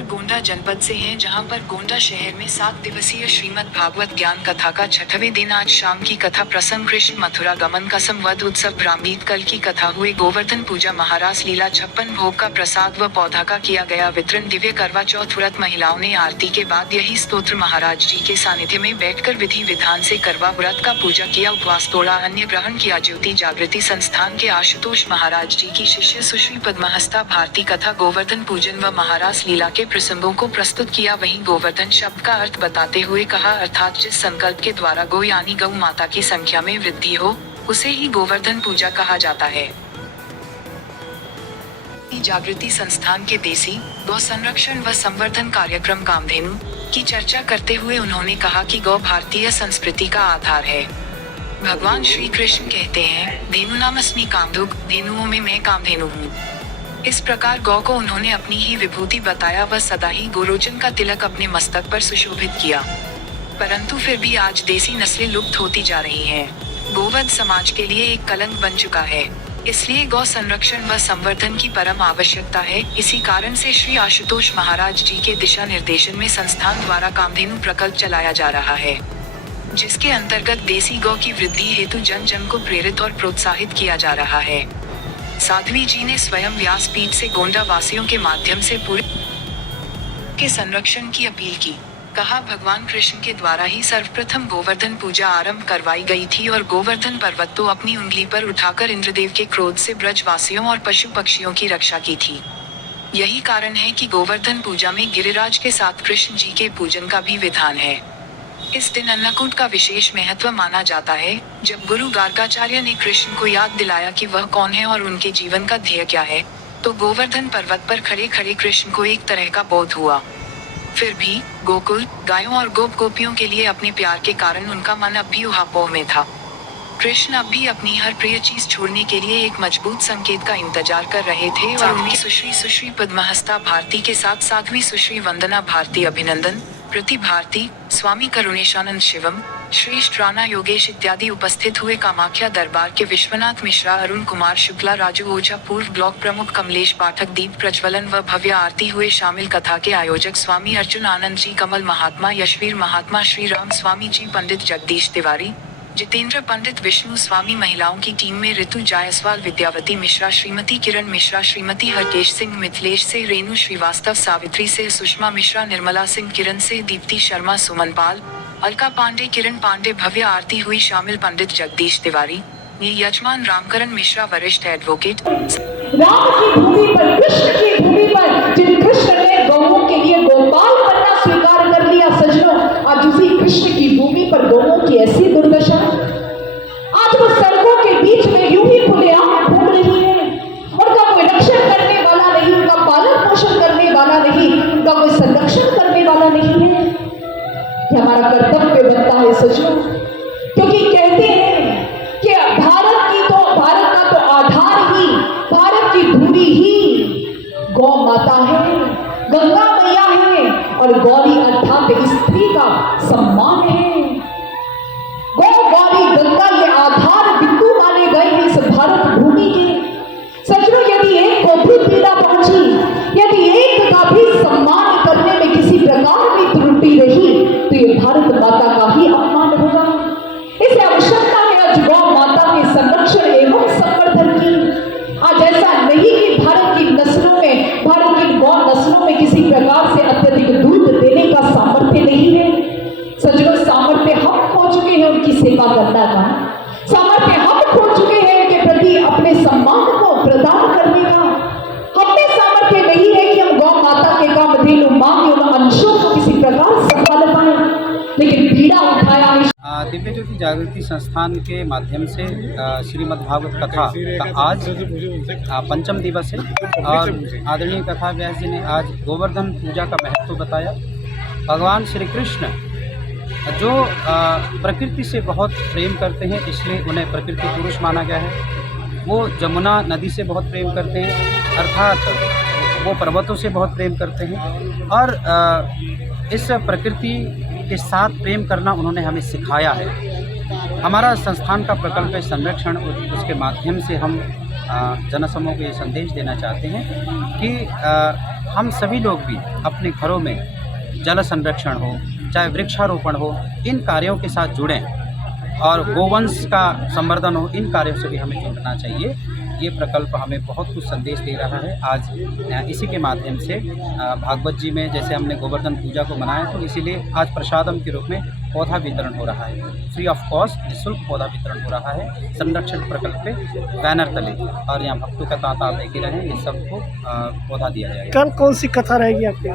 गोंडा जनपद से हैं, जहां पर गोंडा शहर में 7 दिवसीय श्रीमद् भागवत ज्ञान कथा का 6वें दिन आज शाम की कथा प्रसंग कृष्ण मथुरा गमन का संवद उत्सव प्रारंभिक कल की कथा हुए गोवर्धन पूजा महारास लीला 56 भोग का प्रसाद व पौधा का किया गया वितरण दिव्य करवा चौथ व्रत महिलाओं ने आरती के बाद यही स्तोत्र महाराज जी के सानिध्य में बैठकर विधि विधान से करवा व्रत का पूजा किया, उपवास तोड़ा, अन्य ग्रहण किया। ज्योति जागृति संस्थान के आशुतोष महाराज जी की शिष्य सुश्री पद्महस्ता भारती कथा गोवर्धन पूजन व महारास लीला के प्रसंगों को प्रस्तुत किया। वहीं गोवर्धन शब्द का अर्थ बताते हुए कहा, अर्थात जिस संकल्प के द्वारा गौ यानी गौ माता की संख्या में वृद्धि हो उसे ही गोवर्धन पूजा कहा जाता है। जागृति संस्थान के देसी गौ संरक्षण व संवर्धन कार्यक्रम कामधेनु की चर्चा करते हुए उन्होंने कहा कि गौ भारतीय संस्कृति का आधार है। भगवान श्री कृष्ण कहते हैं, धेनु नामस्मि कामधुक, धेनुओं में मैं कामधेनु हूँ। इस प्रकार गौ को उन्होंने अपनी ही विभूति बताया व सदा ही गोरोचन का तिलक अपने मस्तक पर सुशोभित किया। परंतु फिर भी आज देसी नस्लें लुप्त होती जा रही हैं। गोवध समाज के लिए एक कलंक बन चुका है, इसलिए गौ संरक्षण व संवर्धन की परम आवश्यकता है। इसी कारण से श्री आशुतोष महाराज जी के दिशा निर्देशन में संस्थान द्वारा कामधेनु प्रकल्प चलाया जा रहा है, जिसके अंतर्गत देसी गौ की वृद्धि हेतु जन जन को प्रेरित और प्रोत्साहित किया जा रहा है। साध्वी जी ने स्वयं व्यासपीठ से गोंडा वासियों के माध्यम से पूरे के संरक्षण की अपील की। कहा, भगवान कृष्ण के द्वारा ही सर्वप्रथम गोवर्धन पूजा आरंभ करवाई गई थी और गोवर्धन पर्वत तो अपनी उंगली पर उठाकर इंद्रदेव के क्रोध से ब्रजवासियों और पशु पक्षियों की रक्षा की थी। यही कारण है कि गोवर्धन पूजा में गिरिराज के साथ कृष्ण जी के पूजन का भी विधान है। इस दिन अन्नकूट का विशेष महत्व माना जाता है। जब गुरु गार्गाचार्य ने कृष्ण को याद दिलाया कि वह कौन है और उनके जीवन का ध्येय क्या है, तो गोवर्धन पर्वत पर खड़े खड़े कृष्ण को एक तरह का बोध हुआ। फिर भी गोकुल, गायों और गोप गोपियों के लिए अपने प्यार के कारण उनका मन अब भी उहापोह में था। कृष्ण अब भी अपनी हर प्रिय चीज छोड़ने के लिए एक मजबूत संकेत का इंतजार कर रहे थे और उन्हें सुश्री पद्महस्ता भारती के साथ साध्वी सुश्री वंदना भारती, अभिनंदन प्रति भारती, स्वामी करुणेशानंद शिवम, श्रेष्ठ राणा योगेश इत्यादि उपस्थित हुए। कामाख्या दरबार के विश्वनाथ मिश्रा, अरुण कुमार शुक्ला, राजू ओझा, पूर्व ब्लॉक प्रमुख कमलेश पाठक, दीप प्रज्वलन व भव्य आरती हुए शामिल। कथा के आयोजक स्वामी अर्जुन आनंद जी, कमल महात्मा, यशवीर महात्मा, श्री राम स्वामी जी, पंडित जगदीश तिवारी, जितेंद्र पंडित, विष्णु स्वामी। महिलाओं की टीम में ऋतु जायसवाल, विद्यावती मिश्रा, श्रीमती किरण मिश्रा, श्रीमती हरकेश सिंह, मिथिलेश से रेणु श्रीवास्तव, सावित्री से सुषमा मिश्रा, निर्मला सिंह, किरण से दीप्ति शर्मा, सुमन पाल, अलका पांडे, किरण पांडे। भव्य आरती हुई शामिल पंडित जगदीश तिवारी, यजमान रामकरण मिश्रा, वरिष्ठ एडवोकेट। राम की भूमि पर, कृष्ण की भूमि पर, जिन कृष्ण ने गौओं के लिए गोपाल बनना स्वीकार कर लिया, सजनों, आज उसी कृष्ण की भूमि पर गौओं की ऐसी दुर्दशा। आज वो सड़कों के बीच में यूं ही खुलेआम घूम रही है। उनका कोई रक्षण करने वाला नहीं, उनका पालन पोषण करने वाला नहीं, उनका कोई संरक्षण करने वाला नहीं है। ये हमारा कर्तव्य बनता है सजनों, क्योंकि कहते हैं कि भारत का तो आधार ही, भारत की धूली ही गौ माता है, गंगा मैया है और गौरी अर्थात स्त्री का सम्मान है। गौ, गौरी, गंगा ये आधार बिंदु माने गए हैं इस भारत भूमि के। सचमुच यदि एक को भी पीड़ा पहुंची, यदि एक का भी सम्मान करने में किसी प्रकार की त्रुटि रही, तो ये भारत माता का ही अपमान होगा। इसे आवश्यकता है आज गौ माता के संरक्षण एवं संवर्धन की। आज ऐसा नहीं कि भारत की नस्लों में, भारत की गौ नस्लों में किसी प्रकार से अत्यधिक दूध देने का सामर्थ्य नहीं है। सचमुच सामर्थ्य हम खो चुके हैं उनकी सेवा करने का, सामर्थ्य हम खो चुके हैं उनके प्रति अपने सम्मान को प्रदान करने का। हमें सामर्थ्य नहीं है कि हम गौ माता के कामधेनु मां के उन अंशों को किसी प्रकार संभाल पाए, लेकिन पीड़ा उठाया है। दिव्य ज्योति जागृति संस्थान के माध्यम से श्रीमद्भागवत कथा का आज पंचम दिवस है और आदरणीय कथा व्यास जी ने आज गोवर्धन पूजा का महत्व बताया। भगवान श्री कृष्ण जो प्रकृति से बहुत प्रेम करते हैं, इसलिए उन्हें प्रकृति पुरुष माना गया है। वो जमुना नदी से बहुत प्रेम करते हैं, अर्थात वो पर्वतों से बहुत प्रेम करते हैं और इस प्रकृति के साथ प्रेम करना उन्होंने हमें सिखाया है। हमारा संस्थान का प्रकल्प है संरक्षण, उसके माध्यम से हम जनसमूह को ये संदेश देना चाहते हैं कि हम सभी लोग भी अपने घरों में जल संरक्षण हो, चाहे वृक्षारोपण हो, इन कार्यों के साथ जुड़ें और गोवंश का संवर्धन हो, इन कार्यों से भी हमें जुड़ना चाहिए। ये प्रकल्प हमें बहुत कुछ संदेश दे रहा है। आज इसी के माध्यम से भागवत जी में जैसे हमने गोवर्धन पूजा को मनाया, तो इसीलिए आज प्रसादम के रूप में पौधा वितरण हो रहा है, फ्री ऑफ कॉस्ट निःशुल्क पौधा वितरण हो रहा है संरक्षण प्रकल्प पे बैनर तले। और यहाँ भक्तों का तांता आप देख ही रहे हैं, ये सबको पौधा दिया जाएगा। कल कौन सी कथा रहेगी आपके?